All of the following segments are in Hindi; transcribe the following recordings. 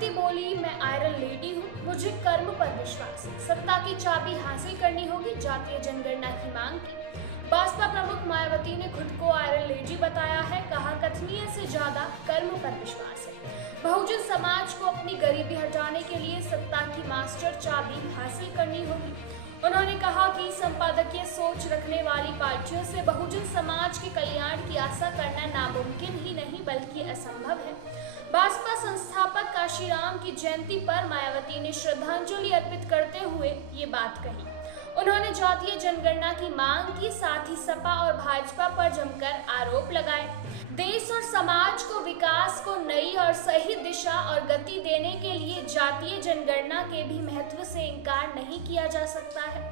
मायावती बोली, मैं आयरन लेडी हूँ, मुझे कर्म पर विश्वास है, सत्ता की चाबी हासिल करनी होगी, जातीय जनगणना की मांग की। बसपा प्रमुख मायावती ने खुद को आयरन लेडी बताया है, कहा कथनीय से ज्यादा कर्म पर विश्वास है। बहुजन समाज को अपनी गरीबी हटाने के लिए सत्ता की मास्टर चाबी हासिल करनी होगी। उन्होंने कहा कि संपादकीय सोच रखने वाली पार्टियों से बहुजन समाज के कल्याण की आशा करना नामुमकिन ही नहीं बल्कि असंभव है। बसपा संस्थापक काशीराम की जयंती पर मायावती ने श्रद्धांजलि अर्पित करते हुए ये बात कही। उन्होंने जातीय जनगणना की मांग की, साथ ही सपा और भाजपा पर जमकर आरोप लगाए। देश और समाज को विकास को नई और सही दिशा और गति देने के लिए जातीय जनगणना के भी महत्व से इनकार नहीं किया जा सकता है।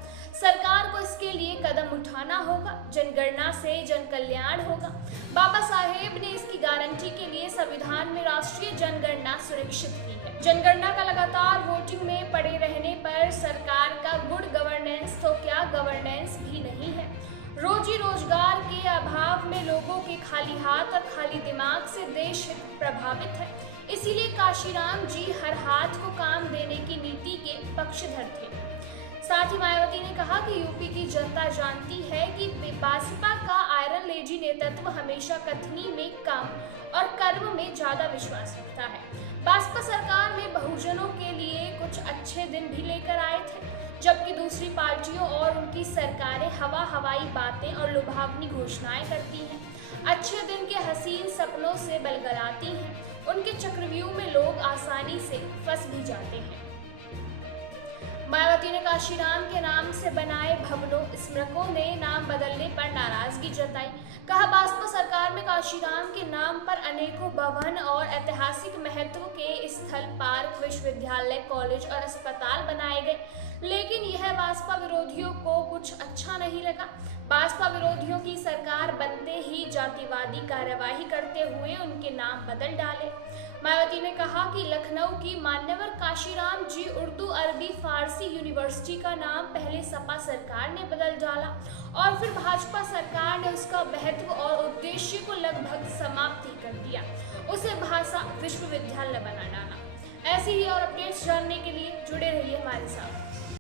सरकार को इसके लिए कदम उठाना होगा। जनगणना से जन कल्याण होगा। बाबा साहेब ने इसकी गारंटी के लिए संविधान में राष्ट्रीय जनगणना सुनिश्चित की है। जनगणना का लगातार वोटिंग में पड़े रहने पर सरकार का गुड गवर्नेंस तो क्या गवर्नेंस भी नहीं है। रोजी रोजगार के अभाव में लोगों के खाली हाथ और खाली दिमाग से देश हित प्रभावित है। इसीलिए काशीराम जी हर हाथ को काम देने की नीति के पक्षधर थे। साथ ही मायावती ने कहा कि यूपी की जनता जानती है कि बसपा का आयरन लेडी नेतृत्व हमेशा कथनी में काम और कर्म में ज्यादा विश्वास रखता है। बसपा सरकार में बहुजनों के लिए कुछ अच्छे दिन भी लेकर आए थे, जबकि दूसरी पार्टियों और उनकी सरकारें हवाई बातें और लुभावनी घोषणाएं करती हैं। अच्छे दिन के हसीन सपनों से बलगलाती हैं। उनके चक्रव्यूह में लोग आसानी से फंस भी जाते हैं। मायावती ने काशीराम के नाम से बनाए भवनों स्मारकों ने नाम बदलने पर नाराजगी जताई। कहा, बसपा सरकार में काशीराम के नाम पर अनेकों भवन और ऐतिहासिक महत्व के स्थल, पार्क, विश्वविद्यालय, कॉलेज और अस्पताल बनाए गए, लेकिन यह बसपा विरोधियों को कुछ अच्छा नहीं लगा। बसपा विरोधियों की सरकार बनते ही जातिवादी कार्यवाही करते हुए उनके नाम बदल डाले। मायावती ने कहा कि लखनऊ की मान्यवर काशीराम जी उर्दू, अरबी, फारसी यूनिवर्सिटी का नाम पहले सपा सरकार ने बदल डाला और फिर भाजपा सरकार ने उसका महत्व और उद्देश्य को लगभग समाप्त ही कर दिया, उसे भाषा विश्वविद्यालय बना डाला। ऐसी ही और अपडेट्स जानने के लिए जुड़े रहिए हमारे साथ।